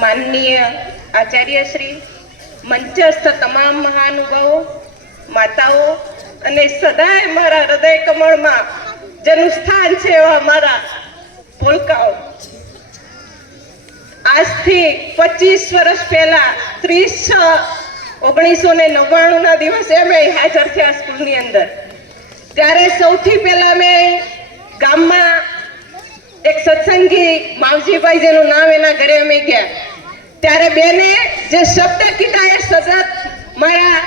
માનનીય આચાર્ય શ્રી, મંચસ્થ તમામ મહાનુભાવો, માતાઓ અને સદાય મારા હૃદય કમળમાં જેનું સ્થાન છે એવા મારા ભૂલકાઓ, આજથી 25 વર્ષ પહેલા 30/6/1999 ના દિવસે અમે હાજર થયા સ્કૂલની અંદર. ત્યારે સૌથી પહેલા મેં ગામમાં એક સત્સંગી માવજીભાઈ જેનું નામ એના ઘરે અમે ગયા. ત્યારે બેને જે શબ્દ કીધા એ સતત મારા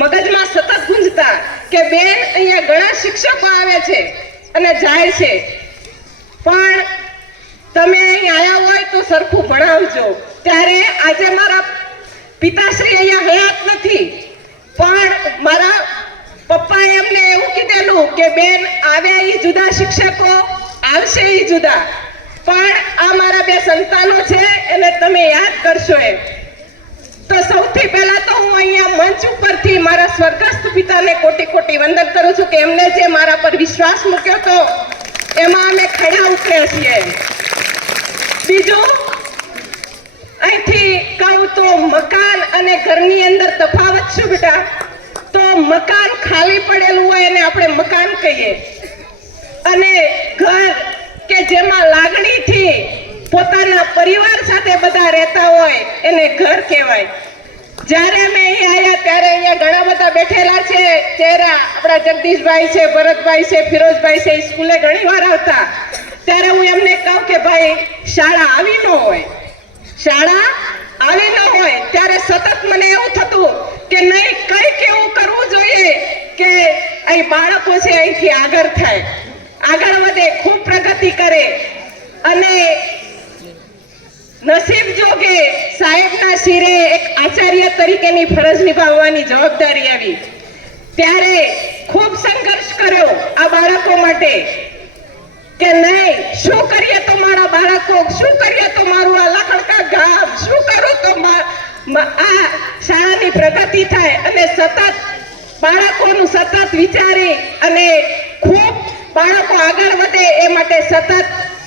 મગજમાં સતત ગુંજતા કે બેન, અહીંયા ઘણા શિક્ષકો આવે છે અને જાય છે, પણ તમે અહીં આવ્યા હોય તો સરખું ભણાવજો. ત્યારે આજે મારા પિતાશ્રી અહીંયા હયાત નથી, પણ મારા પપ્પાએ એમને એવું કીધેલું કે બેન, આવ્યા એ જુદા શિક્ષકો, આવશે એ જુદા, પણ આ મારા બે સંતાનો છે એને તમે યાદ કરશો. એમ તો સૌથી પહેલા તો હું અહીંયા મંચ ઉપરથી મારા સ્વર્ગસ્થ પિતાને કોટી કોટી વંદન કરું છું કે એમને જે મારા પર વિશ્વાસ મૂક્યો હતો એમાં અમે ખડા ઉતર્યા છીએ. બીજું, અહીંથી કહું તો મકાન અને ઘરની અંદર તફાવત શું બેટા? તો મકાન ખાલી પડેલું હોય એને આપણે મકાન કહીએ, અને ઘર કે જેમાં લાગણીથી પોતાના પરિવાર સાથે બધા રહેતા હોય એને ઘર કહેવાય. જ્યારે અમે અહીં આવ્યા ત્યારે અહીંયા ઘણા બધા બેઠેલા છે ચહેરા, આપણા જગદીશભાઈ છે, ભરતભાઈ છે, ફિરોજભાઈ છે, સ્કૂલે ઘણી વાર આવતા. ત્યારે હું એમને કહું કે ભાઈ, શાળા આવી ન હોય, શાળા આવી ન હોય ત્યારે સતત મને એવું થતું કે નહીં, કંઈક એવું કરવું જોઈએ કે અહીં બાળકો છે અહીંથી આગળ થાય, આગળ વધે, ખૂબ પ્રગતિ કરે. અને નસીબ જોગે સાહેબના શિરે એક આચાર્ય તરીકેની ફરજ નિભાવવાની જવાબદારી આવી. ત્યારે ખૂબ સંઘર્ષ કર્યો આ બાળકો માટે કે નહીં, શું કરીએ તો મારા બાળકો, શું કરીએ તો મારું આ લખણકા ગામ, શું કરું તો આ શાળાની પ્રગતિ થાય. અને સતત બાળકોનું સતત વિચારી અને ખૂબ બાળકો આગળ વધે એ માટે સતત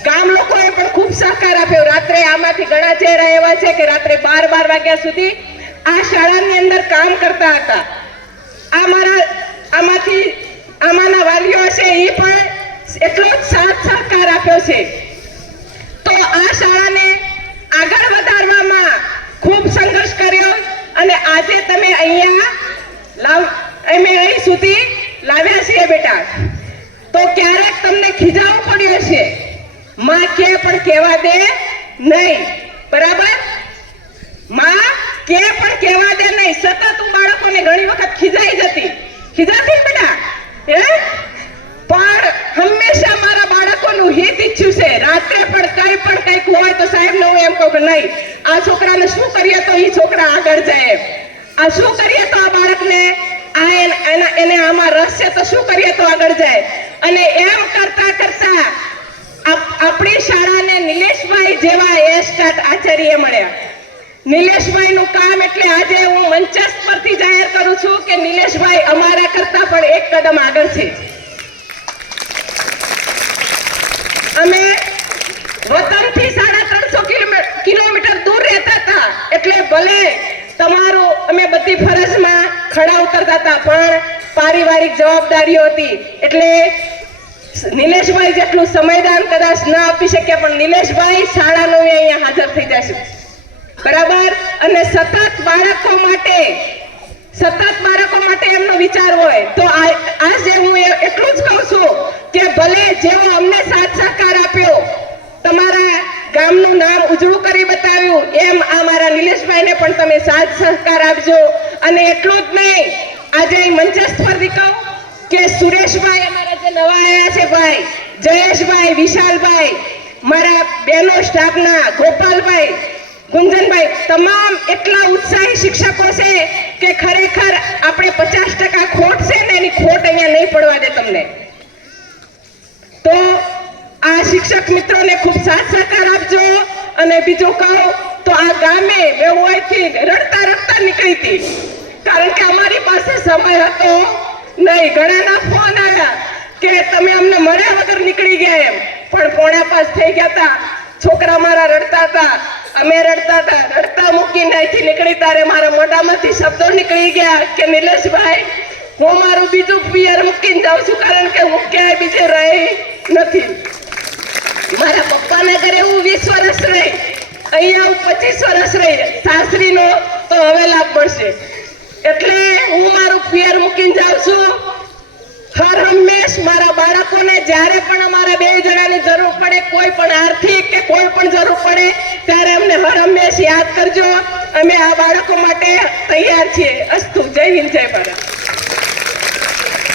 ગામ લોકોએ પણ ખૂબ સહકાર આપ્યો. રાત્રે આમાંથી ઘણા ચહેરા એવા છે કે રાત્રે 12 વાગ્યા સુધી આ શાળાની અંદર કામ કરતા હતા. આમાંના વાલીઓ છે એ પણ એટલો જ સાથ સહકાર આપ્યો છે. તો આ શાળાને આગળ વધારવામાં ખૂબ સંઘર્ષ કર્યો અને આજે તમે અહીંયા અમે અહીં સુધી લાવ્યા છીએ બેટા. તો ક્યારેક તમને ખીજાવું પડ્યું છે, માં કે પણ કહેવા દે નહીં, બરાબર? માં કે પણ કહેવા દે નહીં. સતત હું બાળકોને ઘણી વખત ખીજાતી બેટા, પણ હંમેશા મારા બાળકોનું હિત ઈચ્છ્યું છે. રાત્રે પણ કંઈક હોય તો સાહેબને હું એમ કહું કે નહીં, આ છોકરાને શું કરીએ તો એ છોકરા આગળ જાય, આ શું કરીએ તો આ બાળકને એને આમાં રસ છે તો શું કરીએ તો આગળ જાય. અને એમ કરતા કરતા આપણી શાળાને નિલેશભાઈ જેવા એસ્ટાટ આચાર્ય મળ્યા. નિલેશભાઈનું કામ એટલે આજે હું મંચસ્થ પરથી જાહેર કરું છું કે નિલેશભાઈ અમારા કરતા પણ એક કદમ આગળ છે. અમે વતનથી 350 કિલોમીટર દૂર રહેતા હતા, એટલે ભલે તમારું અમે બધી ફરજમાં ખડા ઉતરતા હતા, પણ પારિવારિક જવાબદારીઓ હતી એટલે નિલેશભાઈ જેટલું સમયદાન કદાચ ન આપી શકે, પણ નિલેશભાઈ શાળાનો અહીંયા હાજર થઈ જશે, બરાબર? અને સતત બાળકો માટે એમનો વિચાર હોય. તો આજે હું એટલું જ કહું છું કે ભલે જેવો અમને સાથ સહકાર આપ્યો, તમારા ગામનું નામ ઉજળું કરી બતાવ્યું, એમ આ મારા નિલેશભાઈને પણ તમે સાથ સહકાર આપજો. અને એટલું જ નહીં, આજે મંચસ્થ પરથી કહું કે સુરેશભાઈ અમારા જે નવા આવ્યા છે ભાઈ, જયેશભાઈ, વિશાલભાઈ, મારા બહેનો સ્ટાફના ગોપાલભાઈ, ગુંજનભાઈ, તમામ એટલા ઉત્સાહી શિક્ષકો છે કે ખરેખર આપણે 50% ખોટ છે ને એની ખોટ અહીંયા નહીં પડવા દે તમને. તો આ શિક્ષક મિત્રોને ખૂબ સાથ સહકાર આપજો. અને બીજું કહું તો આ ગામે મેં હોયથી રડતા નીકળી હતી, કારણ કે અમારી પાસે સમય હતો નહીં. ઘણાના ફોન આવ્યા કે તમે અમને મળ્યા વગર નીકળી ગયા એમ, પણ 4:45 થઈ ગયા હતા. છોકરા મારા રડતા હતા, અમે રડતા હતા. રડતા મૂકીને અહીંથી નીકળી તારે મારા મોઢામાંથી શબ્દો નીકળી ગયા કે નિલેશભાઈ, હું મારું બીજું પિયર મૂકીને જાઉં છું, કારણ કે હું ક્યાંય બીજે રહી નથી. મારા પપ્પાના ઘરે હું 20 વર્ષ રહી, અહીંયા હું 25 વર્ષ રહી. સાસરીનો તો હવે લાભ મળશે. એટલે હું મારું પિયર મૂકીને જાઉં છું. હર હંમેશ મારા બાળકોને જ્યારે પણ અમારા બે જણાની જરૂર પડે, કોઈ પણ આર્થિક કે કોઈ પણ જરૂર પડે, ત્યારે અમને હર હંમેશ યાદ કરજો. અમે આ બાળકો માટે તૈયાર છીએ. અસ્તુ. જય હિન્દ, જય ભારત.